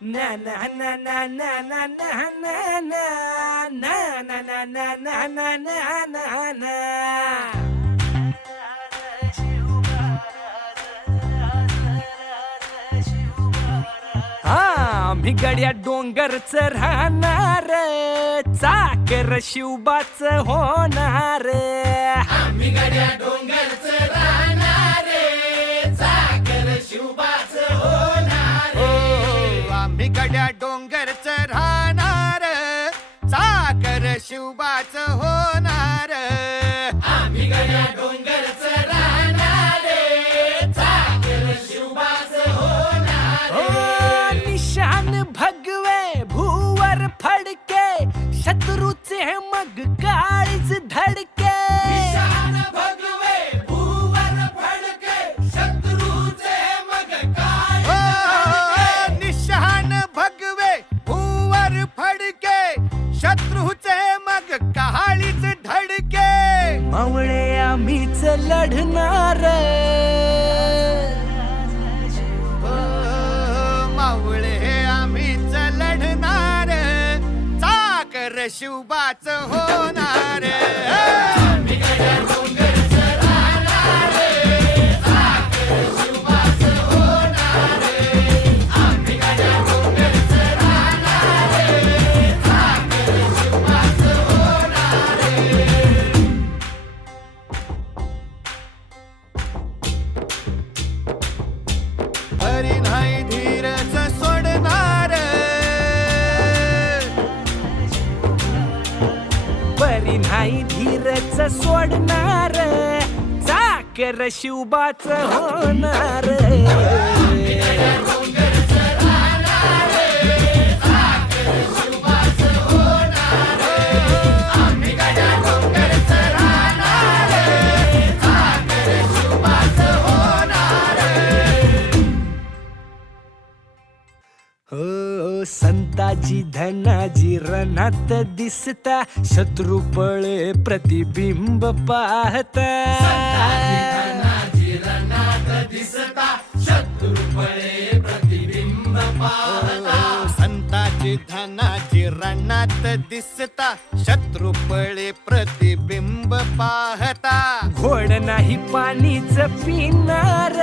ना ना ना ना ना ना ना ना ना ना ना ना ना ना ना ना ना ना हा मी गड्या डोंगरच राहणार चाकर शिवबाच होणार आम्ही गड्या डोंगरच राहणार चाकर शिवबाच होणार आम्ही गड्या डोंगरच राहणार चाकर शिवबाच होणार आम्ही गड्या डोंगरच राहणार चाकर शिवबाच होणार निशान भगवे भूवर फडके शत्रूचे मग काळीच धडके निशान भगवे भूवर फडके शत्रूचे मग काय निशान भगवे भूवर फडके शत्रूचे मग कहाळीच धडके मावळे आम्हीच लढणार मावळे आम्हीच लढणार चाकर शिवबाच होणार आम्ही गड्या डोंगरच राहणार चाकर शिवबाच होणार आम्ही गड्या डोंगरच राहणार चाकर शिवबाच होणार हरी नाही धीरच सोडणार बरी नाही धीरच सोडणार चाकर शिवबाच होणार डोंगरच राहणार चाकर शिवबाच होणार आम्ही गड्या डोंगरच राहणार चाकर शिवबाच होणार हो संताजी धनाजी रणात दिसता शत्रू पळे प्रतिबिंब पाहता धनाजी रणात दिसता शत्रुपळे प्रतिबिंब पाहता संताची धनाची रणात दिसता शत्रुपळे प्रतिबिंब पाहता घोड नाही पाणीच पिणार